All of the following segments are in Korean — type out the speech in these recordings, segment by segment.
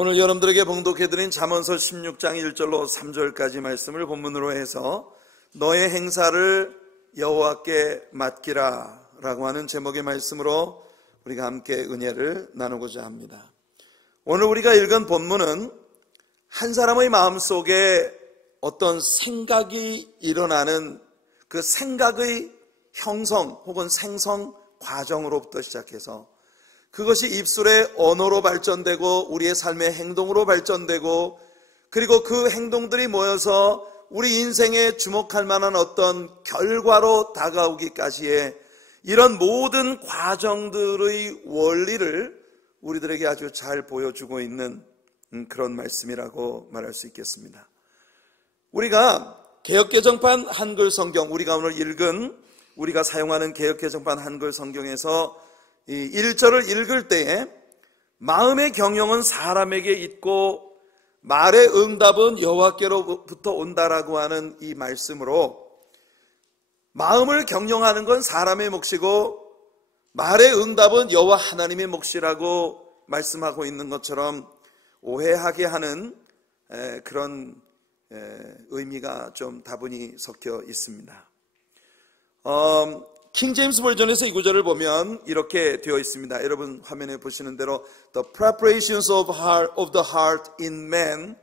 오늘 여러분들에게 봉독해드린 잠언서 16장 1절로 3절까지 말씀을 본문으로 해서 너의 행사를 여호와께 맡기라 라고 하는 제목의 말씀으로 우리가 함께 은혜를 나누고자 합니다. 오늘 우리가 읽은 본문은 한 사람의 마음속에 어떤 생각이 일어나는 그 생각의 형성 혹은 생성 과정으로부터 시작해서 그것이 입술의 언어로 발전되고 우리의 삶의 행동으로 발전되고 그리고 그 행동들이 모여서 우리 인생에 주목할 만한 어떤 결과로 다가오기까지의 이런 모든 과정들의 원리를 우리들에게 아주 잘 보여주고 있는 그런 말씀이라고 말할 수 있겠습니다. 우리가 개역개정판 한글 성경, 우리가 오늘 읽은 우리가 사용하는 개역개정판 한글 성경에서 이 1절을 읽을 때에 마음의 경영은 사람에게 있고 말의 응답은 여호와께로부터 온다라고 하는 이 말씀으로 마음을 경영하는 건 사람의 몫이고 말의 응답은 여호와 하나님의 몫이라고 말씀하고 있는 것처럼 오해하게 하는 그런 의미가 좀 다분히 섞여 있습니다. 킹 제임스 버전에서 이 구절을 보면 이렇게 되어 있습니다. 여러분 화면에 보시는 대로 The preparations of the heart in man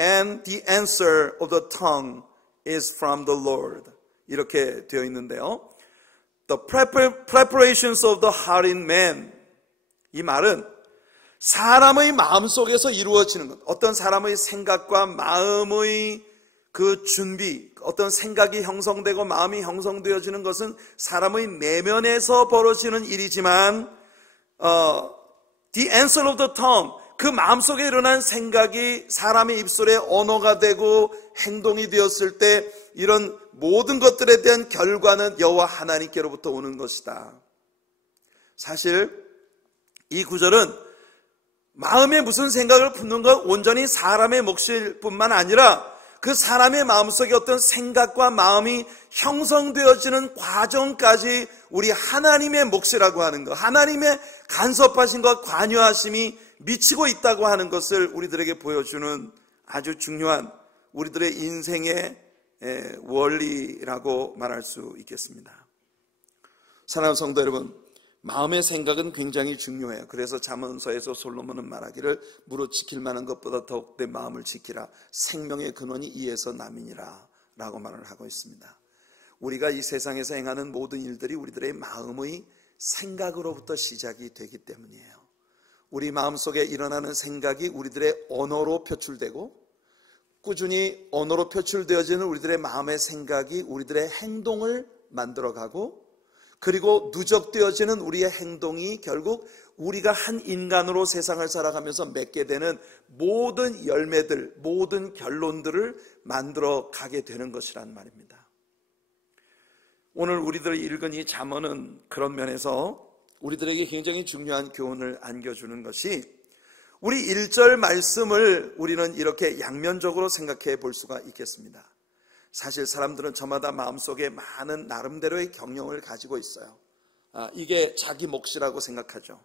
and the answer of the tongue is from the Lord. 이렇게 되어 있는데요. The preparations of the heart in man. 이 말은 사람의 마음속에서 이루어지는 것, 어떤 사람의 생각과 마음의 그 준비, 어떤 생각이 형성되고 마음이 형성되어지는 것은 사람의 내면에서 벌어지는 일이지만 the answer of the tongue, 그 마음속에 일어난 생각이 사람의 입술에 언어가 되고 행동이 되었을 때 이런 모든 것들에 대한 결과는 여호와 하나님께로부터 오는 것이다. 사실 이 구절은 마음에 무슨 생각을 품는 건 온전히 사람의 몫일 뿐만 아니라 그 사람의 마음속에 어떤 생각과 마음이 형성되어지는 과정까지 우리 하나님의 몫이라고 하는 것, 하나님의 간섭하심과 관여하심이 미치고 있다고 하는 것을 우리들에게 보여주는 아주 중요한 우리들의 인생의 원리라고 말할 수 있겠습니다. 사랑하는 성도 여러분, 마음의 생각은 굉장히 중요해요. 그래서 잠언서에서 솔로몬은 말하기를 무릇 지킬 만한 것보다 더욱 내 마음을 지키라. 생명의 근원이 이에서 남이니라 라고 말을 하고 있습니다. 우리가 이 세상에서 행하는 모든 일들이 우리들의 마음의 생각으로부터 시작이 되기 때문이에요. 우리 마음속에 일어나는 생각이 우리들의 언어로 표출되고 꾸준히 언어로 표출되어지는 우리들의 마음의 생각이 우리들의 행동을 만들어가고 그리고 누적되어지는 우리의 행동이 결국 우리가 한 인간으로 세상을 살아가면서 맺게 되는 모든 열매들, 모든 결론들을 만들어 가게 되는 것이란 말입니다. 오늘 우리들이 읽은 이 잠언은 그런 면에서 우리들에게 굉장히 중요한 교훈을 안겨주는 것이 우리 1절 말씀을 우리는 이렇게 양면적으로 생각해 볼 수가 있겠습니다. 사실 사람들은 저마다 마음속에 많은 나름대로의 경영을 가지고 있어요. 이게 자기 몫이라고 생각하죠.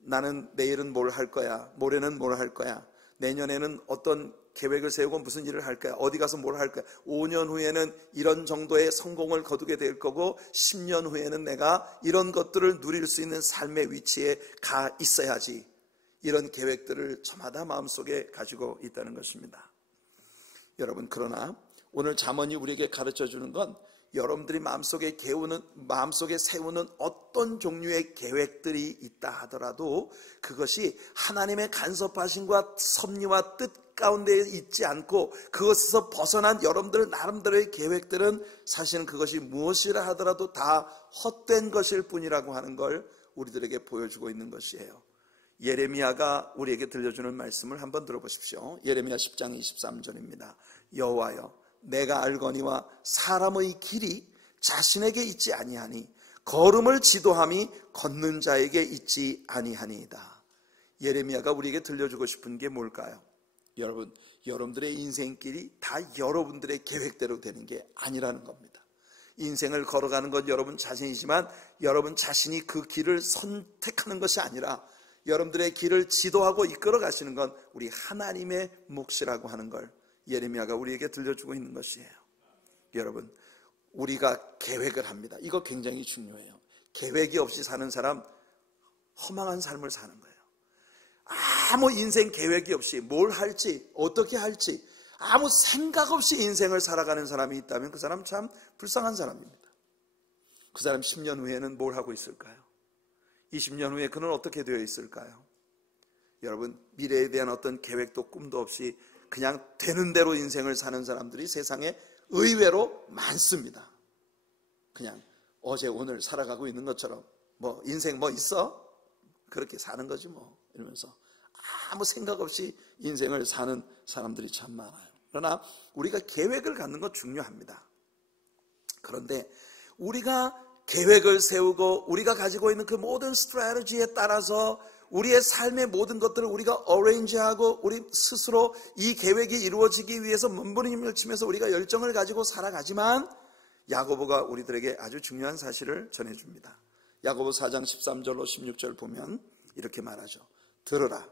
나는 내일은 뭘 할 거야, 모레는 뭘 할 거야, 내년에는 어떤 계획을 세우고 무슨 일을 할 거야, 어디 가서 뭘 할 거야, 5년 후에는 이런 정도의 성공을 거두게 될 거고 10년 후에는 내가 이런 것들을 누릴 수 있는 삶의 위치에 가 있어야지, 이런 계획들을 저마다 마음속에 가지고 있다는 것입니다. 여러분, 그러나 오늘 잠언이 우리에게 가르쳐주는 건 여러분들이 마음속에 세우는 어떤 종류의 계획들이 있다 하더라도 그것이 하나님의 간섭하심과 섭리와 뜻 가운데 있지 않고 그것에서 벗어난 여러분들 나름대로의 계획들은 사실은 그것이 무엇이라 하더라도 다 헛된 것일 뿐이라고 하는 걸 우리들에게 보여주고 있는 것이에요. 예레미야가 우리에게 들려주는 말씀을 한번 들어보십시오. 예레미야 10장 23절입니다. 여호와여, 내가 알거니와 사람의 길이 자신에게 있지 아니하니 걸음을 지도함이 걷는 자에게 있지 아니하니이다. 예레미야가 우리에게 들려주고 싶은 게 뭘까요? 여러분들의 인생길이 다 여러분들의 계획대로 되는 게 아니라는 겁니다. 인생을 걸어가는 건 여러분 자신이지만 여러분 자신이 그 길을 선택하는 것이 아니라 여러분들의 길을 지도하고 이끌어 가시는 건 우리 하나님의 몫이라고 하는 걸 예레미야가 우리에게 들려주고 있는 것이에요. 여러분, 우리가 계획을 합니다. 이거 굉장히 중요해요. 계획이 없이 사는 사람 허망한 삶을 사는 거예요. 아무 인생 계획이 없이 뭘 할지 어떻게 할지 아무 생각 없이 인생을 살아가는 사람이 있다면 그 사람 참 불쌍한 사람입니다. 그 사람 10년 후에는 뭘 하고 있을까요? 20년 후에 그는 어떻게 되어 있을까요? 여러분, 미래에 대한 어떤 계획도 꿈도 없이 그냥 되는 대로 인생을 사는 사람들이 세상에 의외로 많습니다. 그냥 어제 오늘 살아가고 있는 것처럼 뭐 인생 뭐 있어? 그렇게 사는 거지 뭐 이러면서 아무 생각 없이 인생을 사는 사람들이 참 많아요. 그러나 우리가 계획을 갖는 건 중요합니다. 그런데 우리가 계획을 세우고 우리가 가지고 있는 그 모든 스트래티지에 따라서 우리의 삶의 모든 것들을 우리가 어레인지하고 우리 스스로 이 계획이 이루어지기 위해서 몸부림을 치면서 우리가 열정을 가지고 살아가지만 야고보가 우리들에게 아주 중요한 사실을 전해줍니다. 야고보 4장 13절로 16절 보면 이렇게 말하죠. 들으라.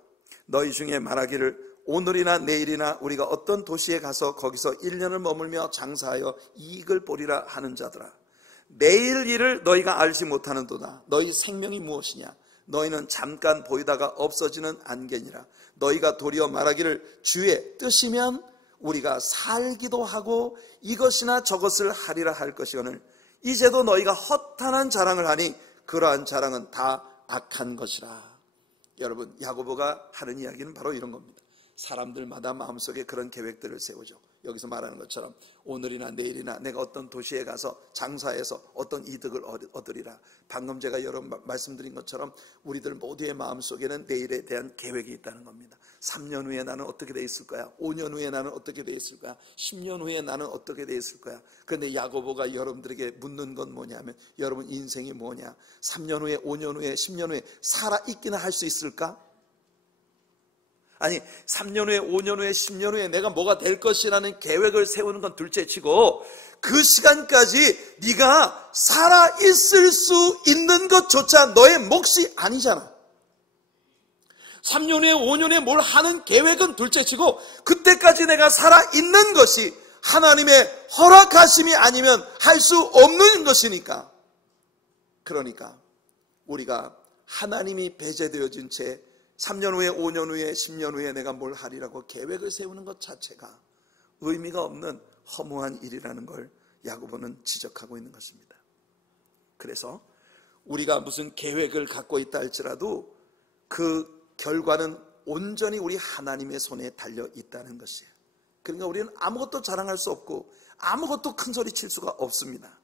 너희 중에 말하기를 오늘이나 내일이나 우리가 어떤 도시에 가서 거기서 1년을 머물며 장사하여 이익을 보리라 하는 자들아. 내일 일을 너희가 알지 못하는도다. 너희 생명이 무엇이냐? 너희는 잠깐 보이다가 없어지는 안개니라. 너희가 도리어 말하기를 주의 뜻이면 우리가 살기도 하고 이것이나 저것을 하리라 할 것이거늘 이제도 너희가 허탄한 자랑을 하니 그러한 자랑은 다 악한 것이라. 여러분, 야고보가 하는 이야기는 바로 이런 겁니다. 사람들마다 마음속에 그런 계획들을 세우죠. 여기서 말하는 것처럼 오늘이나 내일이나 내가 어떤 도시에 가서 장사해서 어떤 이득을 얻으리라. 방금 제가 여러 번 말씀드린 것처럼 우리들 모두의 마음속에는 내일에 대한 계획이 있다는 겁니다. 3년 후에 나는 어떻게 돼 있을 거야? 5년 후에 나는 어떻게 돼 있을 거야? 10년 후에 나는 어떻게 돼 있을 거야? 그런데 야고보가 여러분들에게 묻는 건 뭐냐면 여러분 인생이 뭐냐? 3년 후에 5년 후에 10년 후에 살아있기나 할 수 있을까? 아니 3년 후에 5년 후에 10년 후에 내가 뭐가 될 것이라는 계획을 세우는 건 둘째치고 그 시간까지 네가 살아있을 수 있는 것조차 너의 몫이 아니잖아. 3년 후에 5년 후에 뭘 하는 계획은 둘째치고 그때까지 내가 살아있는 것이 하나님의 허락하심이 아니면 할 수 없는 것이니까. 그러니까 우리가 하나님이 배제되어진 채 3년 후에 5년 후에 10년 후에 내가 뭘 하리라고 계획을 세우는 것 자체가 의미가 없는 허무한 일이라는 걸 야고보는 지적하고 있는 것입니다. 그래서 우리가 무슨 계획을 갖고 있다 할지라도 그 결과는 온전히 우리 하나님의 손에 달려 있다는 것이에요. 그러니까 우리는 아무것도 자랑할 수 없고 아무것도 큰 소리 칠 수가 없습니다.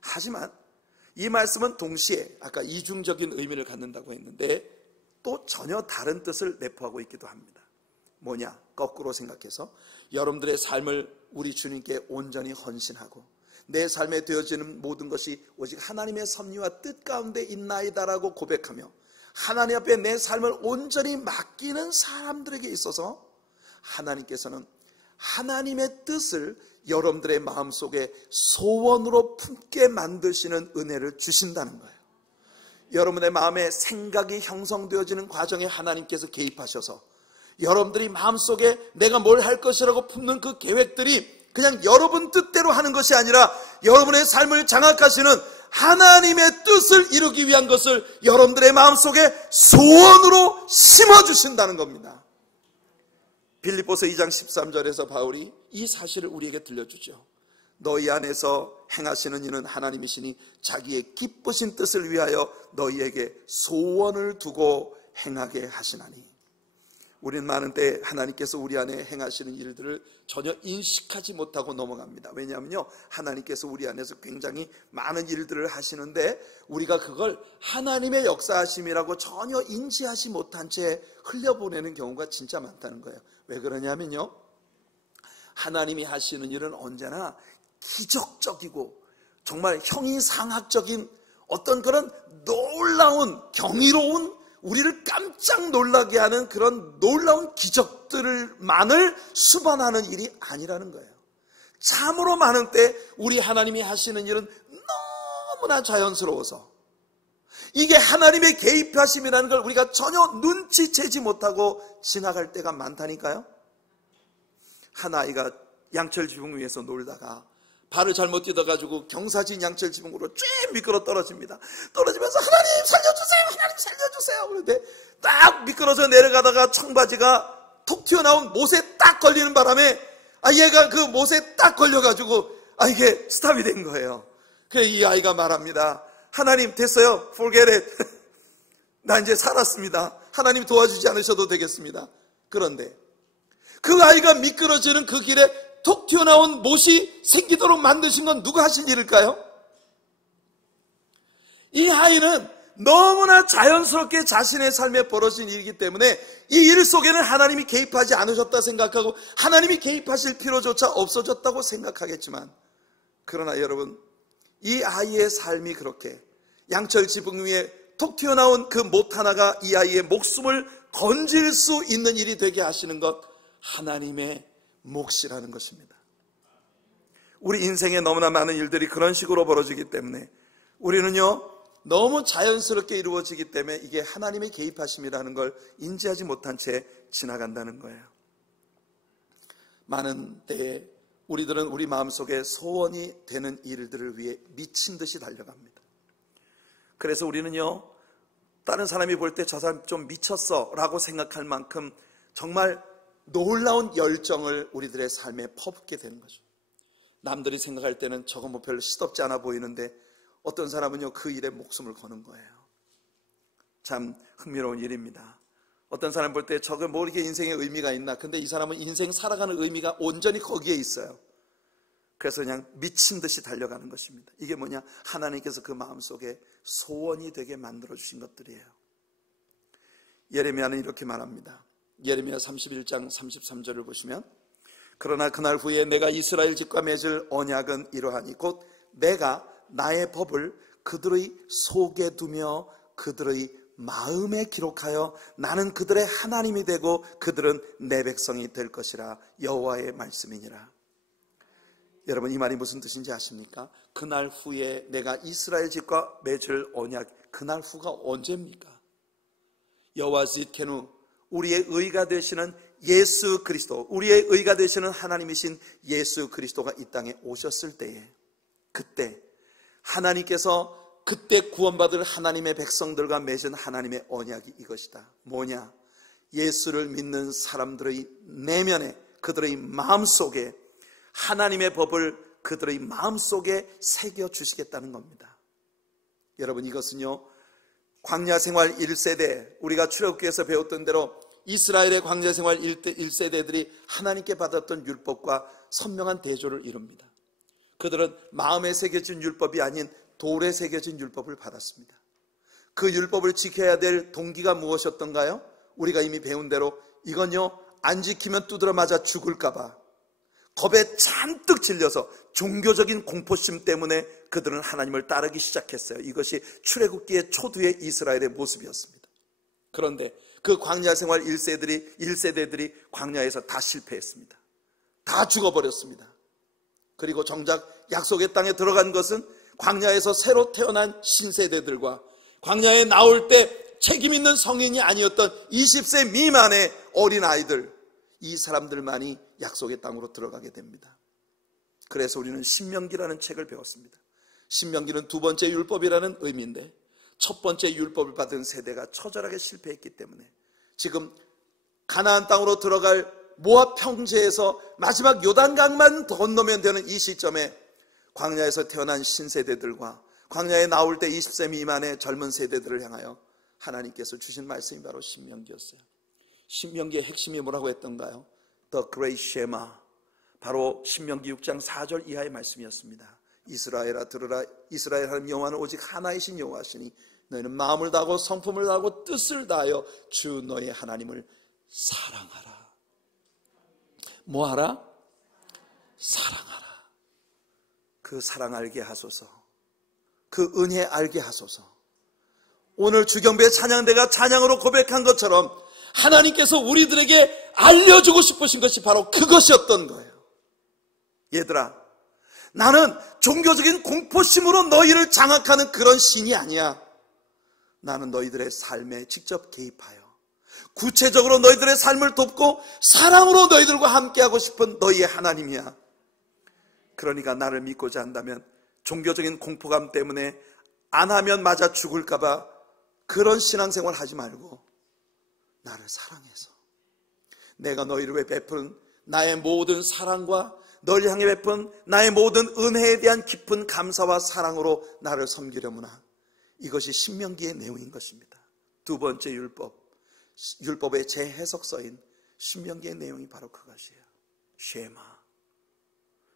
하지만 이 말씀은 동시에 아까 이중적인 의미를 갖는다고 했는데 또 전혀 다른 뜻을 내포하고 있기도 합니다. 뭐냐? 거꾸로 생각해서 여러분들의 삶을 우리 주님께 온전히 헌신하고 내 삶에 되어지는 모든 것이 오직 하나님의 섭리와 뜻 가운데 있나이다라고 고백하며 하나님 앞에 내 삶을 온전히 맡기는 사람들에게 있어서 하나님께서는 하나님의 뜻을 여러분들의 마음속에 소원으로 품게 만드시는 은혜를 주신다는 거예요. 여러분의 마음에 생각이 형성되어지는 과정에 하나님께서 개입하셔서 여러분들이 마음속에 내가 뭘 할 것이라고 품는 그 계획들이 그냥 여러분 뜻대로 하는 것이 아니라 여러분의 삶을 장악하시는 하나님의 뜻을 이루기 위한 것을 여러분들의 마음속에 소원으로 심어주신다는 겁니다. 빌립보서 2장 13절에서 바울이 이 사실을 우리에게 들려주죠. 너희 안에서 행하시는 이는 하나님이시니 자기의 기쁘신 뜻을 위하여 너희에게 소원을 두고 행하게 하시나니. 우리는 많은 때 하나님께서 우리 안에 행하시는 일들을 전혀 인식하지 못하고 넘어갑니다. 왜냐하면요, 하나님께서 우리 안에서 굉장히 많은 일들을 하시는데 우리가 그걸 하나님의 역사하심이라고 전혀 인지하지 못한 채 흘려보내는 경우가 진짜 많다는 거예요. 왜 그러냐면요, 하나님이 하시는 일은 언제나 기적적이고 정말 형이상학적인 어떤 그런 놀라운 경이로운 우리를 깜짝 놀라게 하는 그런 놀라운 기적들만을 수반하는 일이 아니라는 거예요. 참으로 많은 때 우리 하나님이 하시는 일은 너무나 자연스러워서 이게 하나님의 개입하심이라는 걸 우리가 전혀 눈치채지 못하고 지나갈 때가 많다니까요. 한 아이가 양철 지붕 위에서 놀다가 발을 잘못 뛰어가지고 경사진 양철 지붕으로 쭉 미끄러 떨어집니다. 떨어지면서 하나님 살려주세요, 하나님 살려주세요. 그런데 딱 미끄러져 내려가다가 청바지가 톡 튀어나온 못에 딱 걸리는 바람에 얘가 그 못에 딱 걸려가지고 이게 스탑이 된 거예요. 그래서 이 아이가 말합니다. 하나님 됐어요, forget it. 나 이제 살았습니다. 하나님 도와주지 않으셔도 되겠습니다. 그런데 그 아이가 미끄러지는 그 길에 톡 튀어나온 못이 생기도록 만드신 건 누가 하신 일일까요? 이 아이는 너무나 자연스럽게 자신의 삶에 벌어진 일이기 때문에 이 일 속에는 하나님이 개입하지 않으셨다 생각하고 하나님이 개입하실 필요조차 없어졌다고 생각하겠지만, 그러나 여러분, 이 아이의 삶이 그렇게 양철 지붕 위에 톡 튀어나온 그 못 하나가 이 아이의 목숨을 건질 수 있는 일이 되게 하시는 것, 하나님의 몫이라는 것입니다. 우리 인생에 너무나 많은 일들이 그런 식으로 벌어지기 때문에 우리는요, 너무 자연스럽게 이루어지기 때문에 이게 하나님의 개입하심이라는 걸 인지하지 못한 채 지나간다는 거예요. 많은 때에 우리들은 우리 마음속에 소원이 되는 일들을 위해 미친 듯이 달려갑니다. 그래서 우리는요, 다른 사람이 볼 때 저 사람 좀 미쳤어 라고 생각할 만큼 정말 놀라운 열정을 우리들의 삶에 퍼붓게 되는 거죠. 남들이 생각할 때는 저거 뭐 별로 시덥지 않아 보이는데 어떤 사람은요, 그 일에 목숨을 거는 거예요. 참 흥미로운 일입니다. 어떤 사람 볼 때 저거 뭐 이렇게 인생에 의미가 있나? 근데 이 사람은 인생 살아가는 의미가 온전히 거기에 있어요. 그래서 그냥 미친 듯이 달려가는 것입니다. 이게 뭐냐? 하나님께서 그 마음속에 소원이 되게 만들어주신 것들이에요. 예레미야는 이렇게 말합니다. 예레미야 31장 33절을 보시면, 그러나 그날 후에 내가 이스라엘 집과 맺을 언약은 이러하니 곧 내가 나의 법을 그들의 속에 두며 그들의 마음에 기록하여 나는 그들의 하나님이 되고 그들은 내 백성이 될 것이라. 여호와의 말씀이니라. 여러분, 이 말이 무슨 뜻인지 아십니까? 그날 후에 내가 이스라엘 집과 맺을 언약, 그날 후가 언제입니까? 여호와 지드케누, 우리의 의가 되시는 예수 그리스도, 우리의 의가 되시는 하나님이신 예수 그리스도가 이 땅에 오셨을 때에, 그때 하나님께서 그때 구원받을 하나님의 백성들과 맺은 하나님의 언약이 이것이다. 뭐냐? 예수를 믿는 사람들의 내면에, 그들의 마음속에 하나님의 법을 그들의 마음속에 새겨주시겠다는 겁니다. 여러분, 이것은요, 광야 생활 1세대, 우리가 출애굽기에서 배웠던 대로 이스라엘의 광야 생활 1세대들이 하나님께 받았던 율법과 선명한 대조를 이룹니다. 그들은 마음에 새겨진 율법이 아닌 돌에 새겨진 율법을 받았습니다. 그 율법을 지켜야 될 동기가 무엇이었던가요? 우리가 이미 배운 대로 이건요, 안 지키면 두드러 맞아 죽을까 봐 겁에 잔뜩 질려서 종교적인 공포심 때문에 그들은 하나님을 따르기 시작했어요. 이것이 출애굽기의 초두의 이스라엘의 모습이었습니다. 그런데 그 광야 생활 1세대들이 광야에서 다 실패했습니다. 다 죽어버렸습니다. 그리고 정작 약속의 땅에 들어간 것은 광야에서 새로 태어난 신세대들과 광야에 나올 때 책임 있는 성인이 아니었던 20세 미만의 어린아이들, 이 사람들만이 약속의 땅으로 들어가게 됩니다. 그래서 우리는 신명기라는 책을 배웠습니다. 신명기는 두 번째 율법이라는 의미인데, 첫 번째 율법을 받은 세대가 처절하게 실패했기 때문에 지금 가나안 땅으로 들어갈 모압 평지에서 마지막 요단강만 건너면 되는 이 시점에 광야에서 태어난 신세대들과 광야에 나올 때 20세 미만의 젊은 세대들을 향하여 하나님께서 주신 말씀이 바로 신명기였어요. 신명기의 핵심이 뭐라고 했던가요? The Great Shema, 바로 신명기 6장 4절 이하의 말씀이었습니다. 이스라엘아 들으라. 이스라엘 하나님 여호와는 오직 하나이신 여호와시니 너희는 마음을 다하고 성품을 다하고 뜻을 다하여 주 너의 하나님을 사랑하라. 뭐하라? 사랑하라. 그 사랑 알게 하소서. 그 은혜 알게 하소서. 오늘 주경배 찬양대가 찬양으로 고백한 것처럼 하나님께서 우리들에게 알려주고 싶으신 것이 바로 그것이었던 거예요. 얘들아, 나는 종교적인 공포심으로 너희를 장악하는 그런 신이 아니야. 나는 너희들의 삶에 직접 개입하여 구체적으로 너희들의 삶을 돕고 사랑으로 너희들과 함께하고 싶은 너희의 하나님이야. 그러니까 나를 믿고자 한다면 종교적인 공포감 때문에 안 하면 맞아 죽을까봐 그런 신앙생활 하지 말고 나를 사랑해서 내가 너희를 위해 베푼 나의 모든 사랑과 너를 향해 베푼 나의 모든 은혜에 대한 깊은 감사와 사랑으로 나를 섬기려무나. 이것이 신명기의 내용인 것입니다. 두 번째 율법의 재해석서인 신명기의 내용이 바로 그것이에요. 쉐마.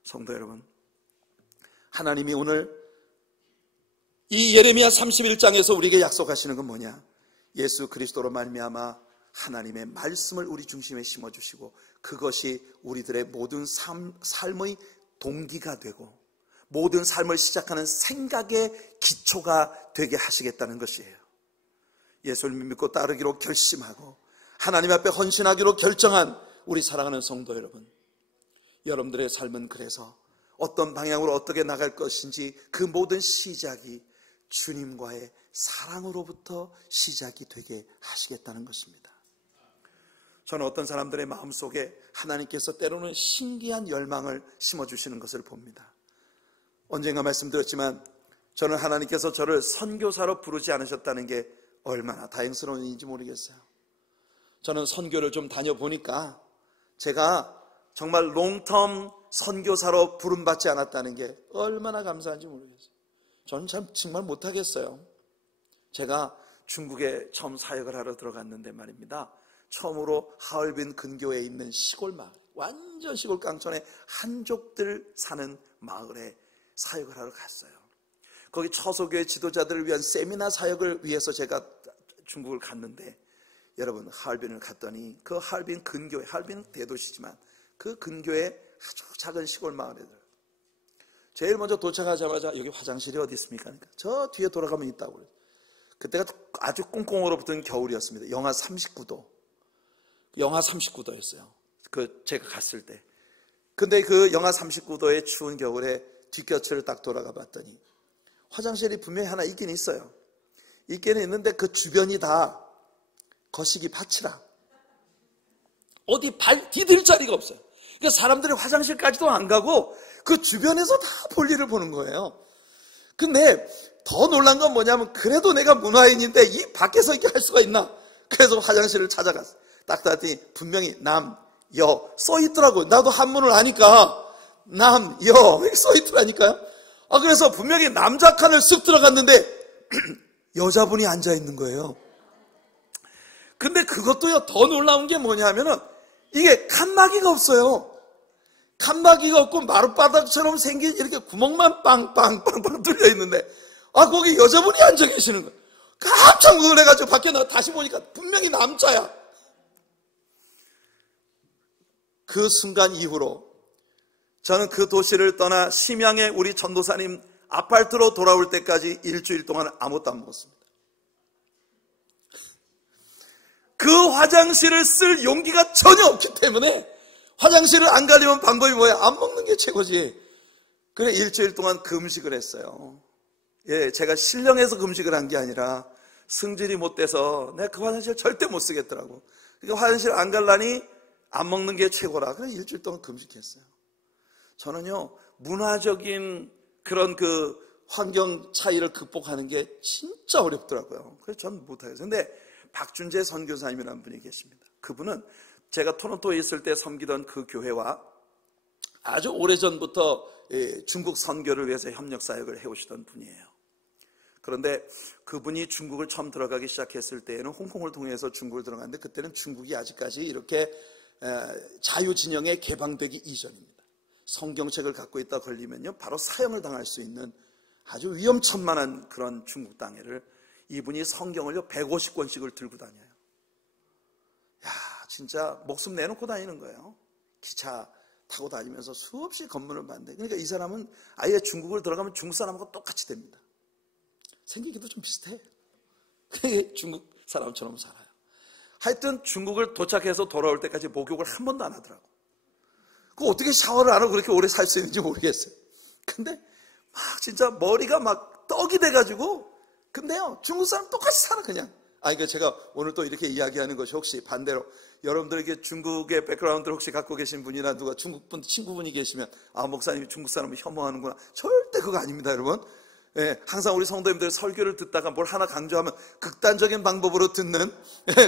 성도 여러분, 하나님이 오늘 이 예레미야 31장에서 우리에게 약속하시는 건 뭐냐? 예수 그리스도로 말미암아 하나님의 말씀을 우리 중심에 심어주시고 그것이 우리들의 모든 삶의 동기가 되고 모든 삶을 시작하는 생각의 기초가 되게 하시겠다는 것이에요. 예수를 믿고 따르기로 결심하고 하나님 앞에 헌신하기로 결정한 우리 사랑하는 성도 여러분, 여러분들의 삶은 그래서 어떤 방향으로 어떻게 나갈 것인지 그 모든 시작이 주님과의 사랑으로부터 시작이 되게 하시겠다는 것입니다. 저는 어떤 사람들의 마음속에 하나님께서 때로는 신기한 열망을 심어주시는 것을 봅니다. 언젠가 말씀드렸지만 저는 하나님께서 저를 선교사로 부르지 않으셨다는 게 얼마나 다행스러운 일인지 모르겠어요. 저는 선교를 좀 다녀보니까 제가 정말 롱텀 선교사로 부름받지 않았다는 게 얼마나 감사한지 모르겠어요. 저는 정말 못하겠어요. 제가 중국에 처음 사역을 하러 들어갔는데 말입니다. 처음으로 하얼빈 근교에 있는 시골 마을, 완전 시골 깡촌에 한족들 사는 마을에 사역을 하러 갔어요. 거기 처소교회 지도자들을 위한 세미나 사역을 위해서 제가 중국을 갔는데 여러분, 하얼빈을 갔더니 그 하얼빈 근교에, 하얼빈 대도시지만 그 근교에 아주 작은 시골 마을에 들어요. 제일 먼저 도착하자마자 여기 화장실이 어디 있습니까? 그러니까 저 뒤에 돌아가면 있다고 그래요. 그때가 아주 꽁꽁 얼어붙은 겨울이었습니다. 영하 39도. 영하 39도였어요. 제가 갔을 때. 근데 그 영하 39도의 추운 겨울에 뒷곁을 딱 돌아가 봤더니 화장실이 분명히 하나 있긴 있어요. 있기는 있는데 그 주변이 다 거시기 밭이라 어디 발 디딜 자리가 없어요. 그러니까 사람들이 화장실까지도 안 가고 그 주변에서 다 볼일을 보는 거예요. 근데 더 놀란 건 뭐냐면 그래도 내가 문화인인데 이 밖에서 이렇게 할 수가 있나? 그래서 화장실을 찾아갔어요. 딱 봤더니 분명히 남, 여 써 있더라고요. 나도 한문을 아니까 남, 여 이렇게 써 있더라니까요. 그래서 분명히 남자 칸을 쓱 들어갔는데 여자분이 앉아 있는 거예요. 근데 그것도요, 더 놀라운 게 뭐냐면은 이게 칸막이가 없어요. 칸막이가 없고 마룻바닥처럼 생긴 이렇게 구멍만 빵빵빵빵 뚫려 있는데 거기 여자분이 앉아 계시는 거예요. 깜짝 놀래가지고 밖에 나가 다시 보니까 분명히 남자야. 그 순간 이후로 저는 그 도시를 떠나 심양에 우리 전도사님 아파트로 돌아올 때까지 일주일 동안 아무것도 안 먹었습니다. 그 화장실을 쓸 용기가 전혀 없기 때문에 화장실을 안 가려면 방법이 뭐야? 안 먹는 게 최고지. 그래 일주일 동안 금식을 했어요. 예, 제가 신령해서 금식을 한 게 아니라 승질이 못 돼서 내가 그 화장실 절대 못 쓰겠더라고. 그러니까 화장실 안 갈라니 안 먹는 게 최고라. 그래 일주일 동안 금식했어요. 저는요, 문화적인 그런 그 환경 차이를 극복하는 게 진짜 어렵더라고요. 그래서 저는 못하겠어요. 근데 박준재 선교사님이라는 분이 계십니다. 그분은 제가 토론토에 있을 때 섬기던 그 교회와 아주 오래전부터 중국 선교를 위해서 협력 사역을 해오시던 분이에요. 그런데 그분이 중국을 처음 들어가기 시작했을 때에는 홍콩을 통해서 중국을 들어갔는데 그때는 중국이 아직까지 이렇게 자유진영에 개방되기 이전입니다. 성경책을 갖고 있다 걸리면요 바로 사형을 당할 수 있는 아주 위험천만한 그런 중국 땅에를 이분이 성경을요 150권씩을 들고 다녀요. 야, 진짜 목숨 내놓고 다니는 거예요. 기차 타고 다니면서 수없이 검문을 받는데, 그러니까 이 사람은 아예 중국을 들어가면 중국 사람하고 똑같이 됩니다. 생기기도 좀 비슷해. 중국 사람처럼 살아요. 하여튼 중국을 도착해서 돌아올 때까지 목욕을 한 번도 안 하더라고. 그 어떻게 샤워를 안 하고 그렇게 오래 살 수 있는지 모르겠어요. 근데 막 진짜 머리가 막 떡이 돼가지고 근데요, 중국 사람 똑같이 살아, 그냥. 그러니까 제가 오늘 또 이렇게 이야기하는 것이 혹시 반대로 여러분들에게 중국의 백그라운드를 혹시 갖고 계신 분이나 누가 중국분 친구분이 계시면 목사님이 중국 사람을 혐오하는구나. 절대 그거 아닙니다, 여러분. 예, 항상 우리 성도님들 설교를 듣다가 뭘 하나 강조하면 극단적인 방법으로 듣는,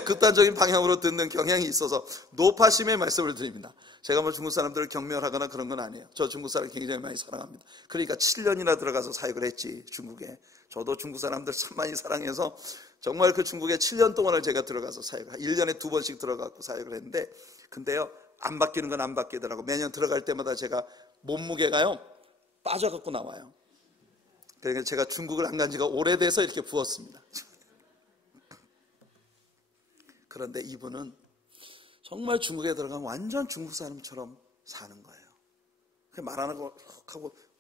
극단적인 방향으로 듣는 경향이 있어서 노파심의 말씀을 드립니다. 제가 뭐 중국 사람들을 경멸하거나 그런 건 아니에요. 저 중국 사람 굉장히 많이 사랑합니다. 그러니까 7년이나 들어가서 사역을 했지, 중국에. 저도 중국 사람들 참 많이 사랑해서 정말 그 중국에 7년 동안을 제가 들어가서 사역을, 1년에 2번씩 들어가고 사역을 했는데, 근데요, 안 바뀌는 건 안 바뀌더라고. 매년 들어갈 때마다 제가 몸무게가요, 빠져갖고 나와요. 그러니까 제가 중국을 안 간 지가 오래돼서 이렇게 부었습니다. 그런데 이분은 정말 중국에 들어가면 완전 중국 사람처럼 사는 거예요. 말 안 하고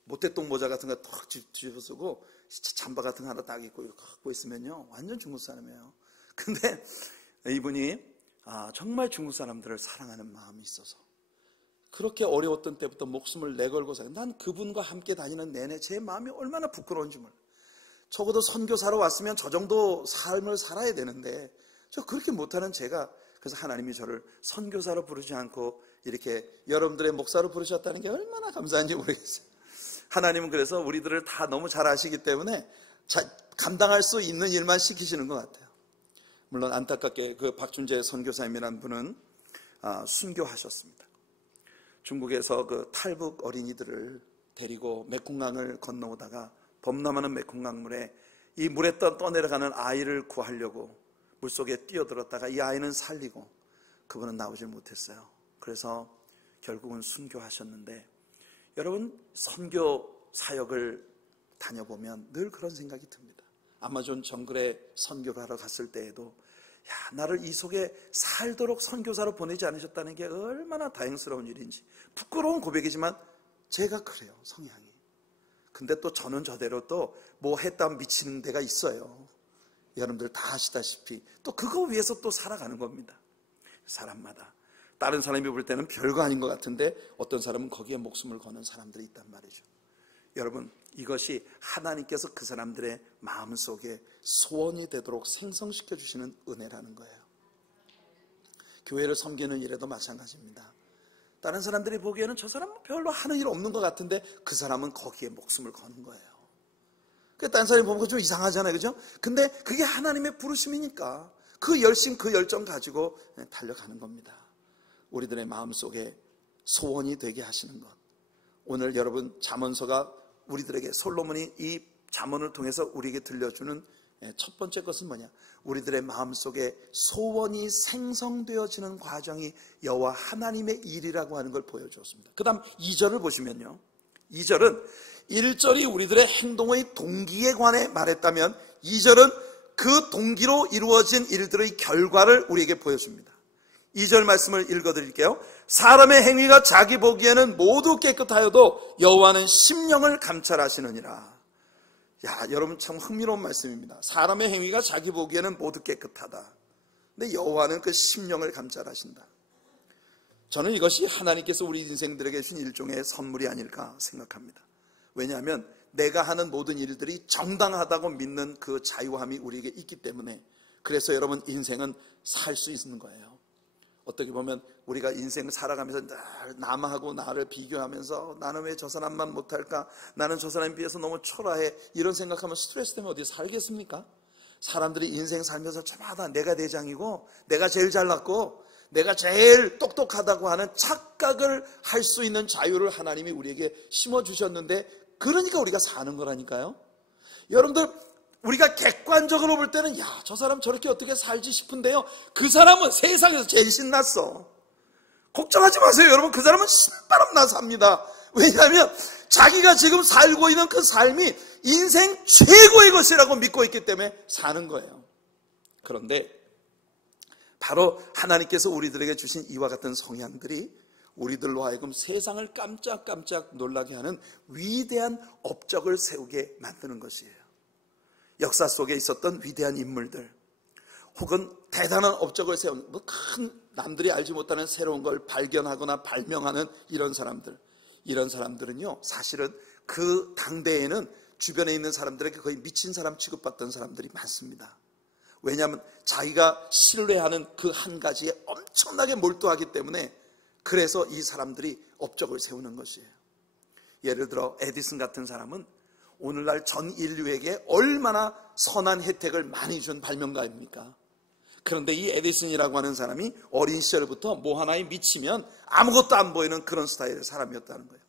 모태똥 모자 같은 거 턱 뒤집어 쓰고 잠바 같은 거 하나 딱 입고 갖고 있으면요, 완전 중국 사람이에요. 근데 이분이 정말 중국 사람들을 사랑하는 마음이 있어서 그렇게 어려웠던 때부터 목숨을 내걸고 살아요. 난 그분과 함께 다니는 내내 제 마음이 얼마나 부끄러운지 몰라요. 적어도 선교사로 왔으면 저 정도 삶을 살아야 되는데 저 그렇게 못하는 제가, 그래서 하나님이 저를 선교사로 부르지 않고 이렇게 여러분들의 목사로 부르셨다는 게 얼마나 감사한지 모르겠어요. 하나님은 그래서 우리들을 다 너무 잘 아시기 때문에 감당할 수 있는 일만 시키시는 것 같아요. 물론 안타깝게 그 박준재 선교사님이라는 분은 순교하셨습니다. 중국에서 그 탈북 어린이들을 데리고 메콩강을 건너오다가 범람하는 메콩강물에 이 물에 떠내려가는 아이를 구하려고 물속에 뛰어들었다가 이 아이는 살리고 그분은 나오질 못했어요. 그래서 결국은 순교하셨는데, 여러분 선교 사역을 다녀보면 늘 그런 생각이 듭니다. 아마존 정글에 선교가러 갔을 때에도 나를 이 속에 살도록 선교사로 보내지 않으셨다는 게 얼마나 다행스러운 일인지. 부끄러운 고백이지만 제가 그래요, 성향이. 근데 또 저는 저대로 또 뭐 했다면 미치는 데가 있어요. 여러분들 다 아시다시피 또 그거 위해서 또 살아가는 겁니다. 사람마다 다른 사람이 볼 때는 별거 아닌 것 같은데 어떤 사람은 거기에 목숨을 거는 사람들이 있단 말이죠. 여러분, 이것이 하나님께서 그 사람들의 마음속에 소원이 되도록 생성시켜 주시는 은혜라는 거예요. 교회를 섬기는 일에도 마찬가지입니다. 다른 사람들이 보기에는 저 사람은 별로 하는 일 없는 것 같은데 그 사람은 거기에 목숨을 거는 거예요. 다른 사람이 보면 좀 이상하잖아요, 그죠? 근데 그게 하나님의 부르심이니까 그 열심, 그 열정 가지고 달려가는 겁니다. 우리들의 마음속에 소원이 되게 하시는 것. 오늘 여러분 잠언서가 우리들에게, 솔로몬이 이 잠언을 통해서 우리에게 들려주는 첫 번째 것은 뭐냐? 우리들의 마음속에 소원이 생성되어지는 과정이 여호와 하나님의 일이라고 하는 걸 보여주었습니다. 그 다음 2절을 보시면요, 2절은 1절이 우리들의 행동의 동기에 관해 말했다면 2절은 그 동기로 이루어진 일들의 결과를 우리에게 보여줍니다. 2절 말씀을 읽어드릴게요. 사람의 행위가 자기 보기에는 모두 깨끗하여도 여호와는 심령을 감찰하시느니라. 여러분 참 흥미로운 말씀입니다. 사람의 행위가 자기 보기에는 모두 깨끗하다. 근데 여호와는 그 심령을 감찰하신다. 저는 이것이 하나님께서 우리 인생들에게 주신 일종의 선물이 아닐까 생각합니다. 왜냐하면 내가 하는 모든 일들이 정당하다고 믿는 그 자유함이 우리에게 있기 때문에, 그래서 여러분 인생은 살 수 있는 거예요. 어떻게 보면 우리가 인생을 살아가면서 늘 남하고 나를 비교하면서 나는 왜 저 사람만 못할까? 나는 저 사람에 비해서 너무 초라해. 이런 생각하면 스트레스 때문에 어디 살겠습니까? 사람들이 인생 살면서 저마다 내가 대장이고 내가 제일 잘났고 내가 제일 똑똑하다고 하는 착각을 할 수 있는 자유를 하나님이 우리에게 심어주셨는데, 그러니까 우리가 사는 거라니까요. 여러분들, 우리가 객관적으로 볼 때는 저 사람 저렇게 어떻게 살지 싶은데요, 그 사람은 세상에서 제일 신났어. 걱정하지 마세요, 여러분. 그 사람은 신바람 나서 삽니다. 왜냐하면 자기가 지금 살고 있는 그 삶이 인생 최고의 것이라고 믿고 있기 때문에 사는 거예요. 그런데 바로 하나님께서 우리들에게 주신 이와 같은 성향들이 우리들로 하여금 세상을 깜짝깜짝 놀라게 하는 위대한 업적을 세우게 만드는 것이에요. 역사 속에 있었던 위대한 인물들, 혹은 대단한 업적을 세운 큰 남들이 알지 못하는 새로운 걸 발견하거나 발명하는 이런 사람들은요, 사실은 그 당대에는 주변에 있는 사람들에게 거의 미친 사람 취급받던 사람들이 많습니다. 왜냐하면 자기가 신뢰하는 그 한 가지에 엄청나게 몰두하기 때문에, 그래서 이 사람들이 업적을 세우는 것이에요. 예를 들어 에디슨 같은 사람은 오늘날 전 인류에게 얼마나 선한 혜택을 많이 준 발명가입니까? 그런데 이 에디슨이라고 하는 사람이 어린 시절부터 뭐 하나에 미치면 아무것도 안 보이는 그런 스타일의 사람이었다는 거예요.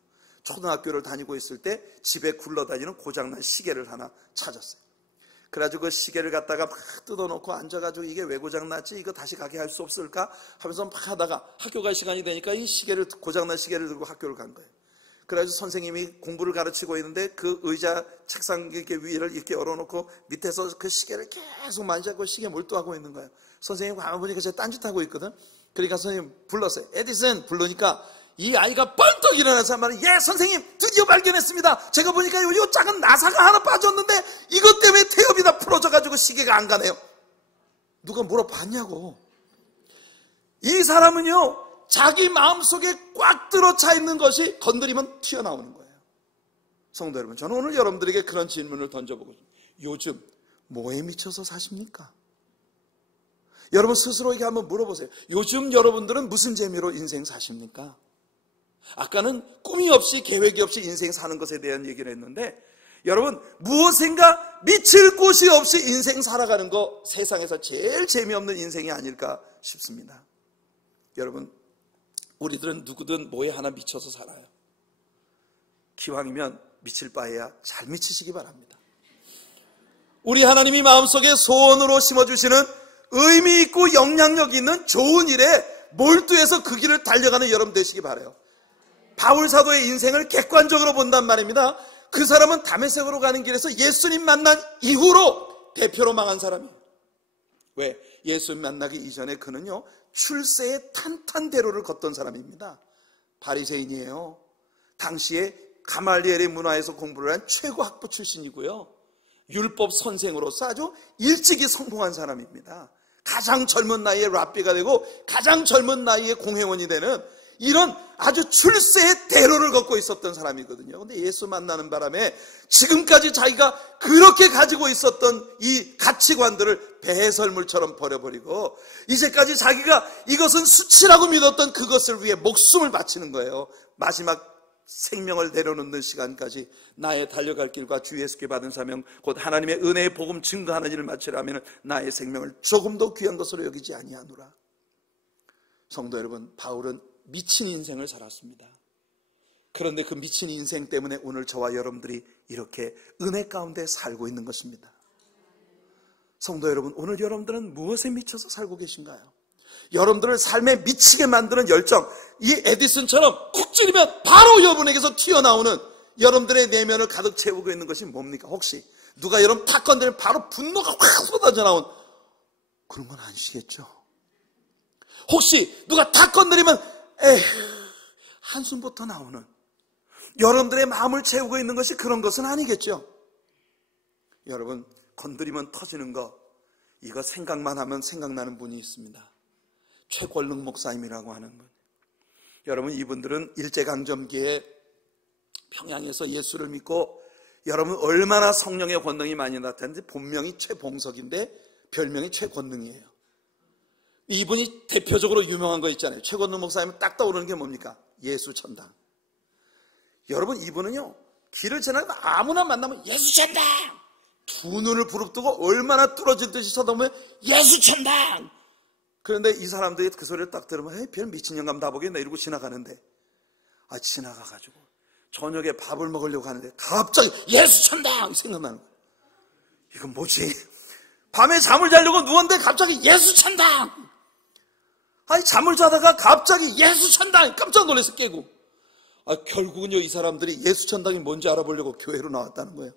초등학교를 다니고 있을 때 집에 굴러다니는 고장난 시계를 하나 찾았어요. 그래가지고 그 시계를 갖다가 막 뜯어놓고 앉아가지고 이게 왜 고장났지? 이거 다시 가게 할 수 없을까? 하면서 막 하다가 학교 갈 시간이 되니까 이 시계를, 고장난 시계를 들고 학교를 간 거예요. 그래가지고 선생님이 공부를 가르치고 있는데 그 의자 책상 이렇게 위를 이렇게 열어놓고 밑에서 그 시계를 계속 만지고 시계에 몰두하고 있는 거예요. 선생님 가만 보니까 제가 딴짓하고 있거든. 그러니까 선생님 불렀어요. 에디슨 부르니까 이 아이가 번떡 일어나서 말은, 예 선생님 드디어 발견했습니다. 제가 보니까 요 작은 나사가 하나 빠졌는데 이것 때문에 태엽이 다 풀어져가지고 시계가 안 가네요. 누가 물어봤냐고. 이 사람은요, 자기 마음속에 꽉 들어차 있는 것이 건드리면 튀어나오는 거예요. 성도 여러분, 저는 오늘 여러분들에게 그런 질문을 던져보고 싶습니다. 요즘 뭐에 미쳐서 사십니까? 여러분 스스로에게 한번 물어보세요. 요즘 여러분들은 무슨 재미로 인생 사십니까? 아까는 꿈이 없이 계획이 없이 인생 사는 것에 대한 얘기를 했는데, 여러분 무엇인가 미칠 곳이 없이 인생 살아가는 거 세상에서 제일 재미없는 인생이 아닐까 싶습니다. 여러분 우리들은 누구든 뭐에 하나 미쳐서 살아요. 기왕이면 미칠 바에야 잘 미치시기 바랍니다. 우리 하나님이 마음속에 소원으로 심어주시는 의미 있고 영향력 있는 좋은 일에 몰두해서 그 길을 달려가는 여러분 되시기 바라요. 바울 사도의 인생을 객관적으로 본단 말입니다. 그 사람은 다메섹으로 가는 길에서 예수님 만난 이후로 대표로 망한 사람이에요. 왜? 예수님 만나기 이전에 그는요, 출세의 탄탄대로를 걷던 사람입니다. 바리새인이에요. 당시에 가말리엘의 문화에서 공부를 한 최고 학부 출신이고요, 율법 선생으로서 아주 일찍이 성공한 사람입니다. 가장 젊은 나이에 랍비가 되고 가장 젊은 나이에 공회원이 되는 이런 아주 출세의 대로를 걷고 있었던 사람이거든요. 근데 예수 만나는 바람에 지금까지 자기가 그렇게 가지고 있었던 이 가치관들을 배설물처럼 버려버리고 이제까지 자기가 이것은 수치라고 믿었던 그것을 위해 목숨을 바치는 거예요. 마지막 생명을 내려놓는 시간까지 나의 달려갈 길과 주 예수께 받은 사명 곧 하나님의 은혜의 복음 증거하는 일을 마치려면 나의 생명을 조금도 귀한 것으로 여기지 아니하노라. 성도 여러분, 바울은 미친 인생을 살았습니다. 그런데 그 미친 인생 때문에 오늘 저와 여러분들이 이렇게 은혜 가운데 살고 있는 것입니다. 성도 여러분, 오늘 여러분들은 무엇에 미쳐서 살고 계신가요? 여러분들을 삶에 미치게 만드는 열정, 이 에디슨처럼 쿡 찌르면 바로 여러분에게서 튀어나오는 여러분들의 내면을 가득 채우고 있는 것이 뭡니까? 혹시 누가 여러분 탁 건드리면 바로 분노가 확 쏟아져 나온 그런 건 아니시겠죠? 혹시 누가 탁 건드리면 한숨부터 나오는 여러분들의 마음을 채우고 있는 것이 그런 것은 아니겠죠? 여러분, 건드리면 터지는 거, 이거 생각만 하면 생각나는 분이 있습니다. 최권능 목사님이라고 하는 분. 여러분, 이분들은 일제강점기에 평양에서 예수를 믿고, 여러분 얼마나 성령의 권능이 많이 나타났는데 본명이 최봉석인데 별명이 최권능이에요. 이분이 대표적으로 유명한 거 있잖아요. 최권능 목사님은 딱 떠오르는 게 뭡니까? 예수천당. 여러분, 이분은요, 길을 지나가다 아무나 만나면 예수천당! 두 눈을 부릅뜨고 얼마나 뚫어질 듯이 쳐다보면 예수천당! 그런데 이 사람들이 그 소리를 딱 들으면 별 미친 영감 다 보겠네 이러고 지나가는데, 지나가가지고 저녁에 밥을 먹으려고 하는데 갑자기 예수천당! 생각나는 거예요. 이건 뭐지? 밤에 잠을 자려고 누웠는데 갑자기 예수천당! 잠을 자다가 갑자기 예수천당! 깜짝 놀라서 깨고, 결국은요, 이 사람들이 예수천당이 뭔지 알아보려고 교회로 나왔다는 거예요.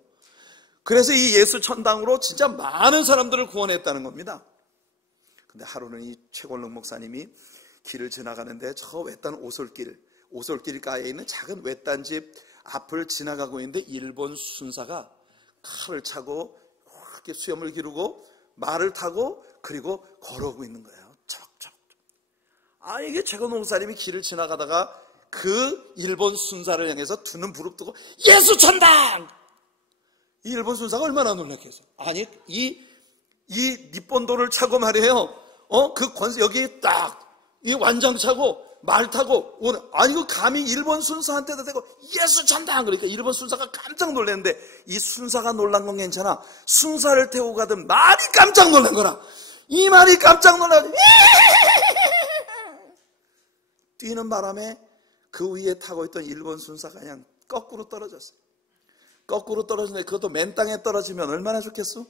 그래서 이 예수천당으로 진짜 많은 사람들을 구원했다는 겁니다. 근데 하루는 이 최권능 목사님이 길을 지나가는데 저 외딴 오솔길가에 있는 작은 외딴 집 앞을 지나가고 있는데 일본 순사가 칼을 차고 이렇게 수염을 기르고 말을 타고 그리고 걸어오고 있는 거예요. 척척. 이게 최권능 목사님이 길을 지나가다가 그 일본 순사를 향해서 두 눈 부릅뜨고 예수천당! 이 일본 순사가 얼마나 놀랐겠어. 아니 이 니폰도를 차고 말이에요. 그 권세 여기 딱 이 완장 차고 말 타고 오늘 아니 그 감히 일본 순사한테도 대고 예수 찬다 그러니까 일본 순사가 깜짝 놀랐는데 이 순사가 놀란 건 괜찮아. 순사를 태우고 가던 말이 깜짝 놀란 거라. 이 말이 깜짝 놀라서 뛰는 바람에 그 위에 타고 있던 일본 순사가 그냥 거꾸로 떨어졌어요. 거꾸로 떨어지는데 그것도 맨 땅에 떨어지면 얼마나 좋겠어?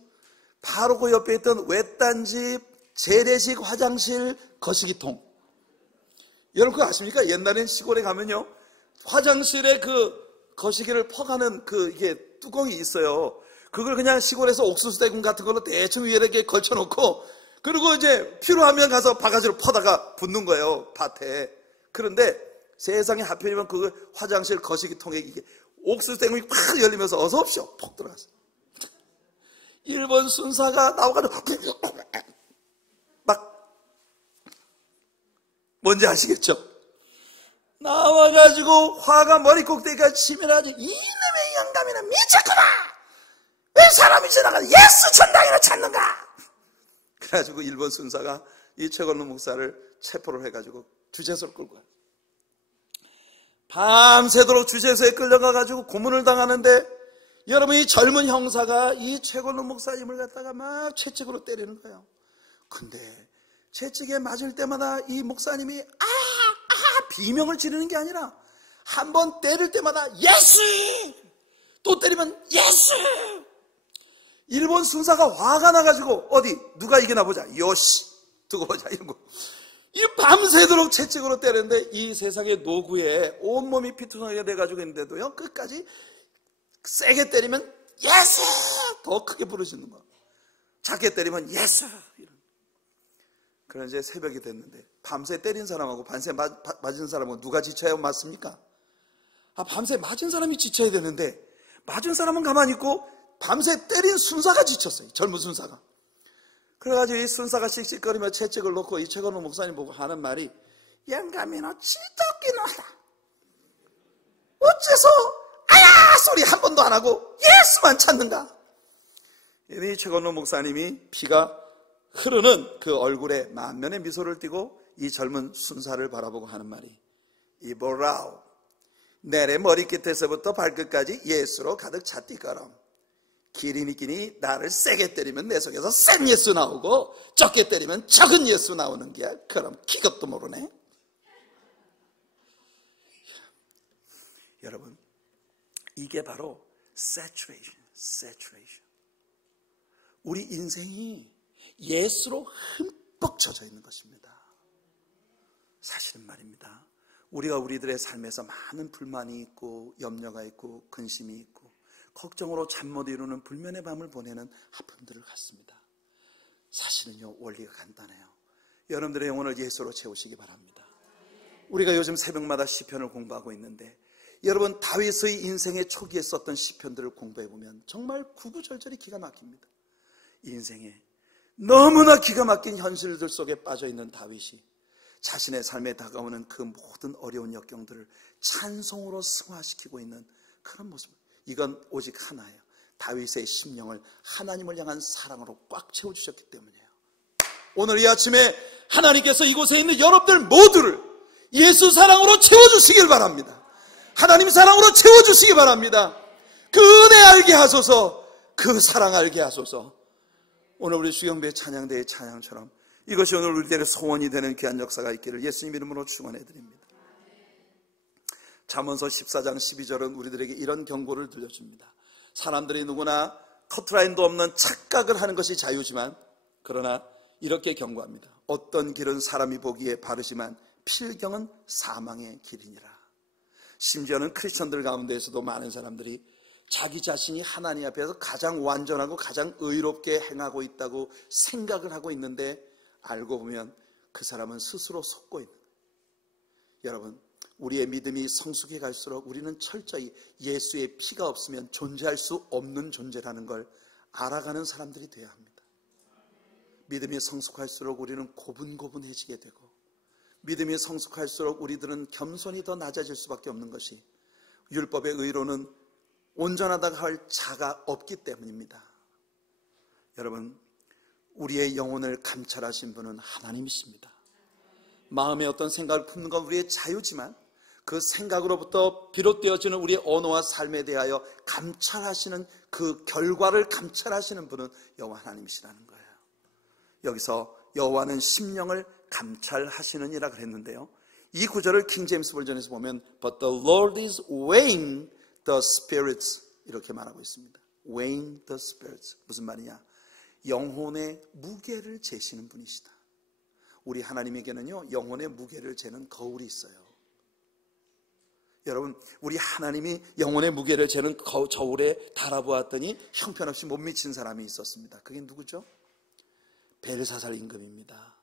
바로 그 옆에 있던 외딴집 재래식 화장실 거시기통. 여러분 그거 아십니까? 옛날엔 시골에 가면요 화장실에 그 거시기를 퍼가는 그 이게 뚜껑이 있어요. 그걸 그냥 시골에서 옥수수 대금 같은 걸로 대충 위에 이렇게 걸쳐놓고 그리고 이제 필요하면 가서 바가지로 퍼다가 붓는 거예요 밭에. 그런데 세상에 하필이면 그 화장실 거시기통에 이게 옥수수 땡이 팍 열리면서 어서 오십시오 퍽 들어갔어요. 일본 순사가 나와가지고 막 뭔지 아시겠죠? 나와가지고 화가 머리 꼭대기가 치밀하지. 이놈의 영감이는 미쳤구나. 왜 사람이 지나가서 예수 천당이나 찾는가. 그래가지고 일본 순사가 이 최건로 목사를 체포를 해가지고 주재소로 끌고 가요. 밤새도록 주재소에 끌려가가지고 고문을 당하는데 여러분 이 젊은 형사가 이 최건로 목사님을 갖다가 막 채찍으로 때리는 거예요. 근데 채찍에 맞을 때마다 이 목사님이 비명을 지르는 게 아니라 한 번 때릴 때마다 예수! 또 때리면 예수! 일본 순사가 화가 나가지고 어디 누가 이기나 보자. 요시! 두고 보자 이런 거. 이 밤새도록 채찍으로 때렸는데 이 세상의 노구에 온몸이 피투성이가 돼가지고 있는데도요 끝까지 세게 때리면 예수! 더 크게 부르시는 거. 작게 때리면 예수! 그런 이제 새벽이 됐는데 밤새 때린 사람하고 밤새 맞은 사람하고 누가 지쳐야 맞습니까? 밤새 맞은 사람이 지쳐야 되는데 맞은 사람은 가만히 있고 밤새 때린 순사가 지쳤어요. 젊은 순사가. 그래가지고 이 순사가 씩씩거리며 채찍을 놓고 이 최건로 목사님 보고 하는 말이 영감이 너 진짜 웃기는 하다. 어째서 아야 소리 한 번도 안 하고 예수만 찾는가. 이 최건로 목사님이 피가 흐르는 그 얼굴에 만면의 미소를 띠고 이 젊은 순사를 바라보고 하는 말이 이보라오 내래 머리끝에서부터 발끝까지 예수로 가득 찼디거럼 길이니 끼니 나를 세게 때리면 내 속에서 센 예수 나오고 적게 때리면 적은 예수 나오는 게야. 그럼 그것도 모르네. 여러분 이게 바로 saturation. 우리 인생이 예수로 흠뻑 젖어 있는 것입니다. 사실은 말입니다. 우리가 우리들의 삶에서 많은 불만이 있고 염려가 있고 근심이 있고 걱정으로 잠 못 이루는 불면의 밤을 보내는 아픔들을 갖습니다. 사실은요 원리가 간단해요. 여러분들의 영혼을 예수로 채우시기 바랍니다. 우리가 요즘 새벽마다 시편을 공부하고 있는데 여러분 다윗의 인생의 초기에 썼던 시편들을 공부해 보면 정말 구구절절히 기가 막힙니다. 인생에 너무나 기가 막힌 현실들 속에 빠져있는 다윗이 자신의 삶에 다가오는 그 모든 어려운 역경들을 찬송으로 승화시키고 있는 그런 모습. 이건 오직 하나예요. 다윗의 심령을 하나님을 향한 사랑으로 꽉 채워주셨기 때문이에요. 오늘 이 아침에 하나님께서 이곳에 있는 여러분들 모두를 예수 사랑으로 채워주시길 바랍니다. 하나님 사랑으로 채워주시기 바랍니다. 그 은혜 알게 하소서. 그 사랑 알게 하소서. 오늘 우리 수경배 찬양대의 찬양처럼 이것이 오늘 우리들의 소원이 되는 귀한 역사가 있기를 예수님 이름으로 축원해드립니다. 잠언서 14장 12절은 우리들에게 이런 경고를 들려줍니다. 사람들이 누구나 커트라인도 없는 착각을 하는 것이 자유지만 그러나 이렇게 경고합니다. 어떤 길은 사람이 보기에 바르지만 필경은 사망의 길이니라. 심지어는 크리스천들 가운데에서도 많은 사람들이 자기 자신이 하나님 앞에서 가장 완전하고 가장 의롭게 행하고 있다고 생각을 하고 있는데 알고 보면 그 사람은 스스로 속고 있는 거예요. 여러분 우리의 믿음이 성숙해 갈수록 우리는 철저히 예수의 피가 없으면 존재할 수 없는 존재라는 걸 알아가는 사람들이 되어야 합니다. 믿음이 성숙할수록 우리는 고분고분해지게 되고 믿음이 성숙할수록 우리들은 겸손이 더 낮아질 수밖에 없는 것이 율법의 의로는 온전하다고 할 자가 없기 때문입니다. 여러분, 우리의 영혼을 감찰하신 분은 하나님이십니다. 마음에 어떤 생각을 품는 건 우리의 자유지만 그 생각으로부터 비롯되어지는 우리의 언어와 삶에 대하여 감찰하시는 그 결과를 감찰하시는 분은 여호와 하나님이시라는 거예요. 여기서 여호와는 심령을 감찰하시느니라 그랬는데요, 이 구절을 킹 제임스 버전에서 보면 But the Lord is weighing the spirits 이렇게 말하고 있습니다. Weighing the spirits. 무슨 말이냐? 영혼의 무게를 재시는 분이시다. 우리 하나님에게는요, 영혼의 무게를 재는 거울이 있어요. 여러분, 우리 하나님이 영혼의 무게를 재는 저울에 달아보았더니 형편없이 못 미친 사람이 있었습니다. 그게 누구죠? 벨사살 임금입니다.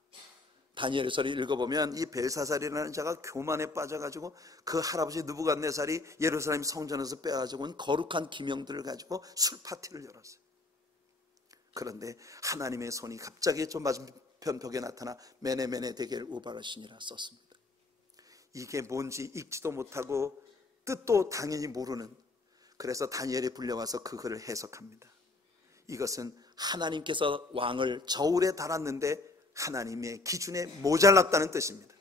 다니엘서를 읽어보면 이 벨사살이라는 자가 교만에 빠져가지고 그 할아버지 느부갓네살이 예루살렘 성전에서 빼가지고 온 거룩한 기명들을 가지고 술 파티를 열었어요. 그런데 하나님의 손이 갑자기 좀 맞은편 벽에 나타나 메네메네 데겔 우바르시니라 썼습니다. 이게 뭔지 읽지도 못하고 뜻도 당연히 모르는, 그래서 다니엘이 불려와서 그 글을 해석합니다. 이것은 하나님께서 왕을 저울에 달았는데 하나님의 기준에 모자랐다는 뜻입니다.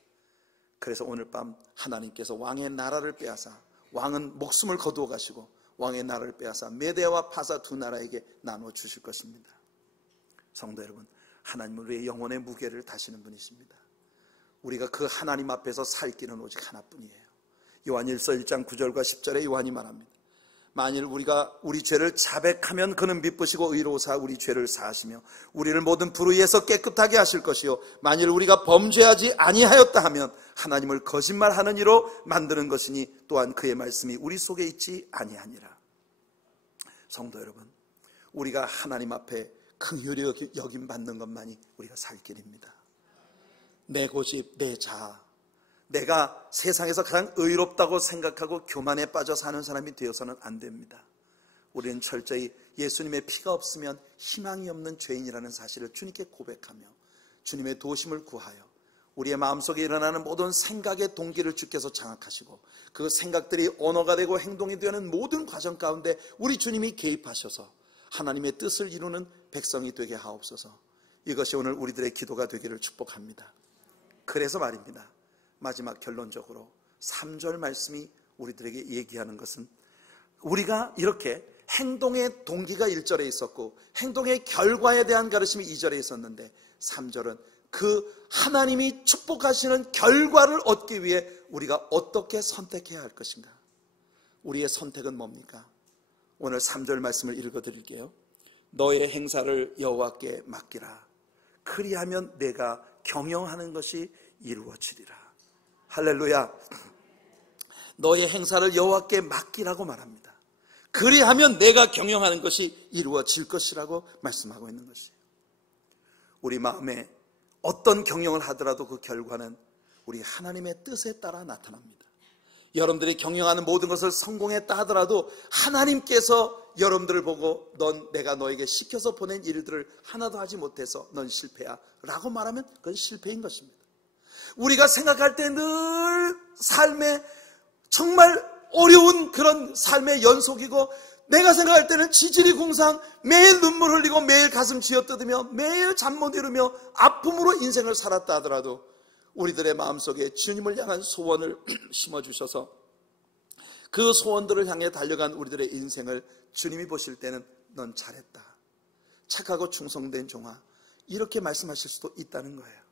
그래서 오늘 밤 하나님께서 왕의 나라를 빼앗아, 왕은 목숨을 거두어 가시고 왕의 나라를 빼앗아 메대와 파사 두 나라에게 나눠 주실 것입니다. 성도 여러분, 하나님은 우리의 영혼의 무게를 다시는 분이십니다. 우리가 그 하나님 앞에서 살 길은 오직 하나뿐이에요. 요한일서 1장 9절과 10절에 요한이 말합니다. 만일 우리가 우리 죄를 자백하면 그는 미쁘시고 의로우사 우리 죄를 사하시며 우리를 모든 불의에서 깨끗하게 하실 것이요 만일 우리가 범죄하지 아니하였다 하면 하나님을 거짓말하는 이로 만드는 것이니 또한 그의 말씀이 우리 속에 있지 아니하니라. 성도 여러분, 우리가 하나님 앞에 긍휼히 여김 받는 것만이 우리가 살 길입니다. 내 고집, 내 자아, 내가 세상에서 가장 의롭다고 생각하고 교만에 빠져 사는 사람이 되어서는 안 됩니다. 우리는 철저히 예수님의 피가 없으면 희망이 없는 죄인이라는 사실을 주님께 고백하며 주님의 도심을 구하여 우리의 마음속에 일어나는 모든 생각의 동기를 주께서 장악하시고 그 생각들이 언어가 되고 행동이 되는 모든 과정 가운데 우리 주님이 개입하셔서 하나님의 뜻을 이루는 백성이 되게 하옵소서. 이것이 오늘 우리들의 기도가 되기를 축복합니다. 그래서 말입니다, 마지막 결론적으로 3절 말씀이 우리들에게 얘기하는 것은 우리가 이렇게 행동의 동기가 1절에 있었고 행동의 결과에 대한 가르침이 2절에 있었는데 3절은 그 하나님이 축복하시는 결과를 얻기 위해 우리가 어떻게 선택해야 할 것인가? 우리의 선택은 뭡니까? 오늘 3절 말씀을 읽어드릴게요. 너의 행사를 여호와께 맡기라. 그리하면 내가 경영하는 것이 이루어지리라. 할렐루야. 너의 행사를 여호와께 맡기라고 말합니다. 그리하면 내가 경영하는 것이 이루어질 것이라고 말씀하고 있는 것이에요. 우리 마음에 어떤 경영을 하더라도 그 결과는 우리 하나님의 뜻에 따라 나타납니다. 여러분들이 경영하는 모든 것을 성공했다 하더라도 하나님께서 여러분들을 보고 내가 너에게 시켜서 보낸 일들을 하나도 하지 못해서 넌 실패야 라고 말하면 그건 실패인 것입니다. 우리가 생각할 때 늘 삶에 정말 어려운 그런 삶의 연속이고 내가 생각할 때는 지질이 궁상, 매일 눈물 흘리고 매일 가슴 쥐어뜯으며 매일 잠 못 이루며 아픔으로 인생을 살았다 하더라도 우리들의 마음속에 주님을 향한 소원을 심어주셔서 그 소원들을 향해 달려간 우리들의 인생을 주님이 보실 때는 넌 잘했다, 착하고 충성된 종아, 이렇게 말씀하실 수도 있다는 거예요.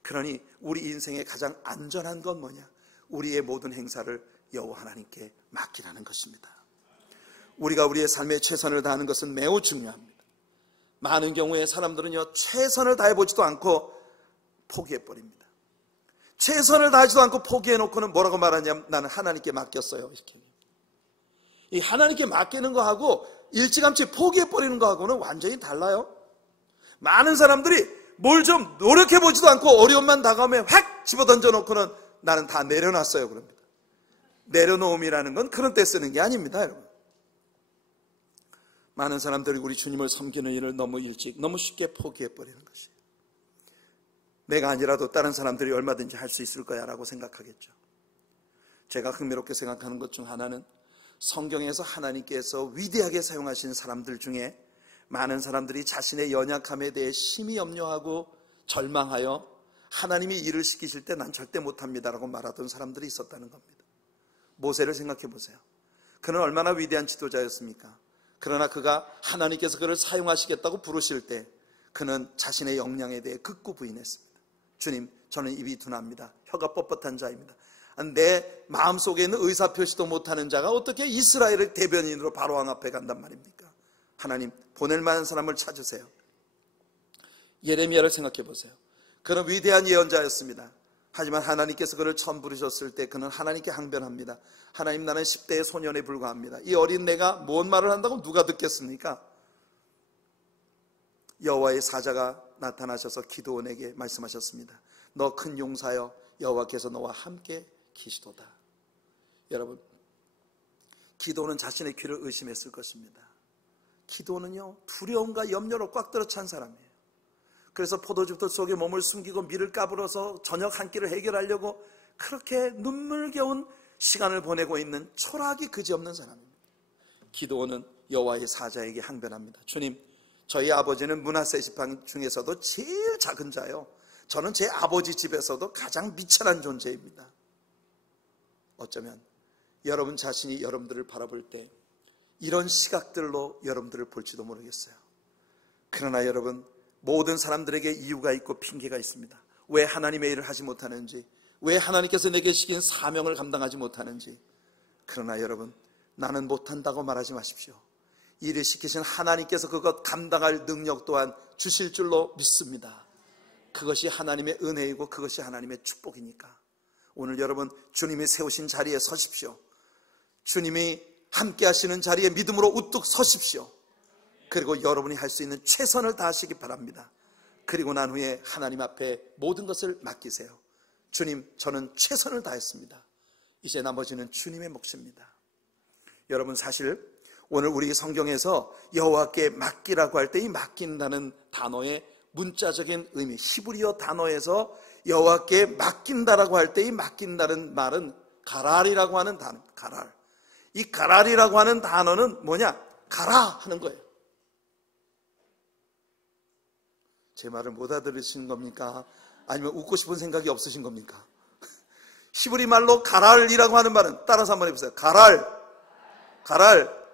그러니 우리 인생의 가장 안전한 건 뭐냐? 우리의 모든 행사를 여호와 하나님께 맡기라는 것입니다. 우리가 우리의 삶에 최선을 다하는 것은 매우 중요합니다. 많은 경우에 사람들은요, 최선을 다해보지도 않고 포기해버립니다. 최선을 다하지도 않고 포기해놓고는 뭐라고 말하냐면 나는 하나님께 맡겼어요, 이렇게. 이 하나님께 맡기는 거하고 일찌감치 포기해버리는 거하고는 완전히 달라요. 많은 사람들이 뭘 좀 노력해보지도 않고 어려움만 다가오면 확 집어던져 놓고는 나는 다 내려놨어요, 그럽니다. 내려놓음이라는 건 그런 때 쓰는 게 아닙니다, 여러분. 많은 사람들이 우리 주님을 섬기는 일을 너무 일찍, 너무 쉽게 포기해버리는 것이에요. 내가 아니라도 다른 사람들이 얼마든지 할 수 있을 거야 라고 생각하겠죠. 제가 흥미롭게 생각하는 것 중 하나는 성경에서 하나님께서 위대하게 사용하신 사람들 중에 많은 사람들이 자신의 연약함에 대해 심히 염려하고 절망하여 하나님이 일을 시키실 때 난 절대 못합니다라고 말하던 사람들이 있었다는 겁니다. 모세를 생각해 보세요. 그는 얼마나 위대한 지도자였습니까? 그러나 그가 하나님께서 그를 사용하시겠다고 부르실 때 그는 자신의 역량에 대해 극구 부인했습니다. 주님, 저는 입이 둔합니다. 혀가 뻣뻣한 자입니다. 내 마음속에 있는 의사표시도 못하는 자가 어떻게 이스라엘의 대변인으로 바로왕 앞에 간단 말입니까? 하나님, 보낼 만한 사람을 찾으세요. 예레미야를 생각해 보세요. 그는 위대한 예언자였습니다. 하지만 하나님께서 그를 처음 부르셨을 때 그는 하나님께 항변합니다. 하나님, 나는 10대의 소년에 불과합니다. 이 어린 내가 뭔 말을 한다고 누가 듣겠습니까? 여호와의 사자가 나타나셔서 기드온에게 말씀하셨습니다. 너 큰 용사여, 여호와께서 너와 함께 계시도다. 여러분, 기드온은 자신의 귀를 의심했을 것입니다. 기드온은요, 두려움과 염려로 꽉 들어찬 사람이에요. 그래서 포도즙도 속에 몸을 숨기고 밀을 까불어서 저녁 한 끼를 해결하려고 그렇게 눈물겨운 시간을 보내고 있는 초라하기 그지없는 사람입니다. 기드온은 여호와의 사자에게 항변합니다. 주님, 저희 아버지는 므낫세 지파 중에서도 제일 작은 자요, 저는 제 아버지 집에서도 가장 미천한 존재입니다. 어쩌면 여러분 자신이 여러분들을 바라볼 때 이런 시각들로 여러분들을 볼지도 모르겠어요. 그러나 여러분, 모든 사람들에게 이유가 있고 핑계가 있습니다. 왜 하나님의 일을 하지 못하는지, 왜 하나님께서 내게 시킨 사명을 감당하지 못하는지. 그러나 여러분, 나는 못한다고 말하지 마십시오. 일을 시키신 하나님께서 그것 감당할 능력 또한 주실 줄로 믿습니다. 그것이 하나님의 은혜이고 그것이 하나님의 축복이니까 오늘 여러분, 주님이 세우신 자리에 서십시오. 주님이 함께 하시는 자리에 믿음으로 우뚝 서십시오. 그리고 여러분이 할 수 있는 최선을 다하시기 바랍니다. 그리고 난 후에 하나님 앞에 모든 것을 맡기세요. 주님, 저는 최선을 다했습니다. 이제 나머지는 주님의 몫입니다. 여러분, 사실 오늘 우리 성경에서 여호와께 맡기라고 할 때 이 맡긴다는 단어의 문자적인 의미, 히브리어 단어에서 여호와께 맡긴다라고 할 때 이 맡긴다는 말은 가랄이라고 하는 단어, 가랄. 이 가랄이라고 하는 단어는 뭐냐? 가라 하는 거예요. 제 말을 못 알아들으신 겁니까? 아니면 웃고 싶은 생각이 없으신 겁니까? 히브리 말로 가랄이라고 하는 말은 따라서 한번 해보세요. 가랄, 가랄.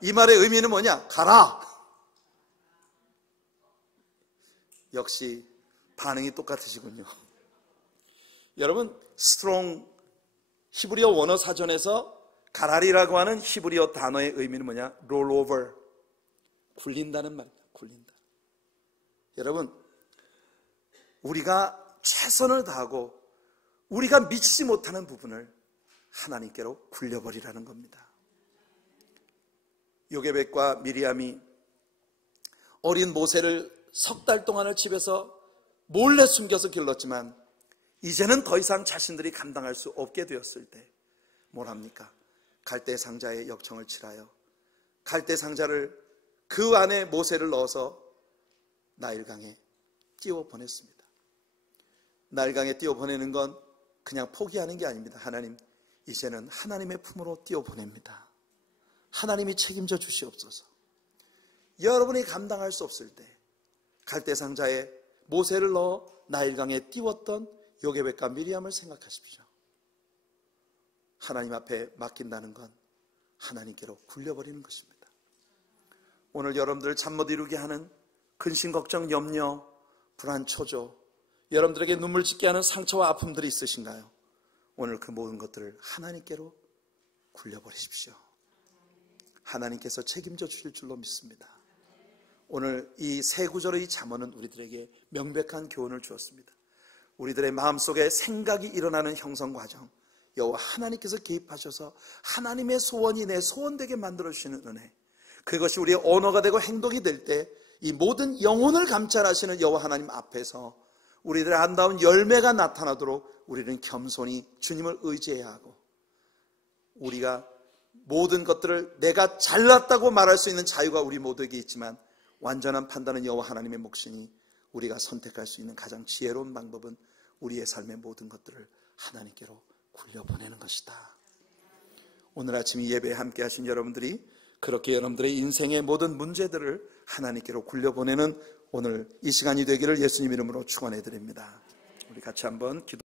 이 말의 의미는 뭐냐? 가라. 역시 반응이 똑같으시군요. 여러분, 스트롱 히브리어 원어 사전에서 가랄이라고 하는 히브리어 단어의 의미는 뭐냐? rollover, 굴린다는 말입니다. 굴린다. 여러분, 우리가 최선을 다하고 우리가 미치지 못하는 부분을 하나님께로 굴려버리라는 겁니다. 요게벳과 미리암이 어린 모세를 석 달 동안을 집에서 몰래 숨겨서 길렀지만 이제는 더 이상 자신들이 감당할 수 없게 되었을 때 뭘 합니까? 갈대 상자에 역청을 칠하여 갈대 상자를 그 안에 모세를 넣어서 나일강에 띄워 보냈습니다. 나일강에 띄워 보내는 건 그냥 포기하는 게 아닙니다. 하나님, 이제는 하나님의 품으로 띄워 보냅니다. 하나님이 책임져 주시옵소서. 여러분이 감당할 수 없을 때 갈대 상자에 모세를 넣어 나일강에 띄웠던 요게벳과 미리암을 생각하십시오. 하나님 앞에 맡긴다는 건 하나님께로 굴려버리는 것입니다. 오늘 여러분들 잠 못 이루게 하는 근심, 걱정, 염려, 불안, 초조, 여러분들에게 눈물 짓게 하는 상처와 아픔들이 있으신가요? 오늘 그 모든 것들을 하나님께로 굴려버리십시오. 하나님께서 책임져 주실 줄로 믿습니다. 오늘 이 세 구절의 잠언은 우리들에게 명백한 교훈을 주었습니다. 우리들의 마음속에 생각이 일어나는 형성 과정, 여호와 하나님께서 개입하셔서 하나님의 소원이 내 소원되게 만들어주시는 은혜, 그것이 우리의 언어가 되고 행동이 될 때 이 모든 영혼을 감찰하시는 여호와 하나님 앞에서 우리들의 아름다운 열매가 나타나도록 우리는 겸손히 주님을 의지해야 하고, 우리가 모든 것들을 내가 잘났다고 말할 수 있는 자유가 우리 모두에게 있지만 완전한 판단은 여호와 하나님의 몫이니 우리가 선택할 수 있는 가장 지혜로운 방법은 우리의 삶의 모든 것들을 하나님께로 굴려보내는 것이다. 오늘 아침 이 예배에 함께 하신 여러분들이 그렇게 여러분들의 인생의 모든 문제들을 하나님께로 굴려보내는 오늘 이 시간이 되기를 예수님 이름으로 축원해 드립니다. 우리 같이 한번 기도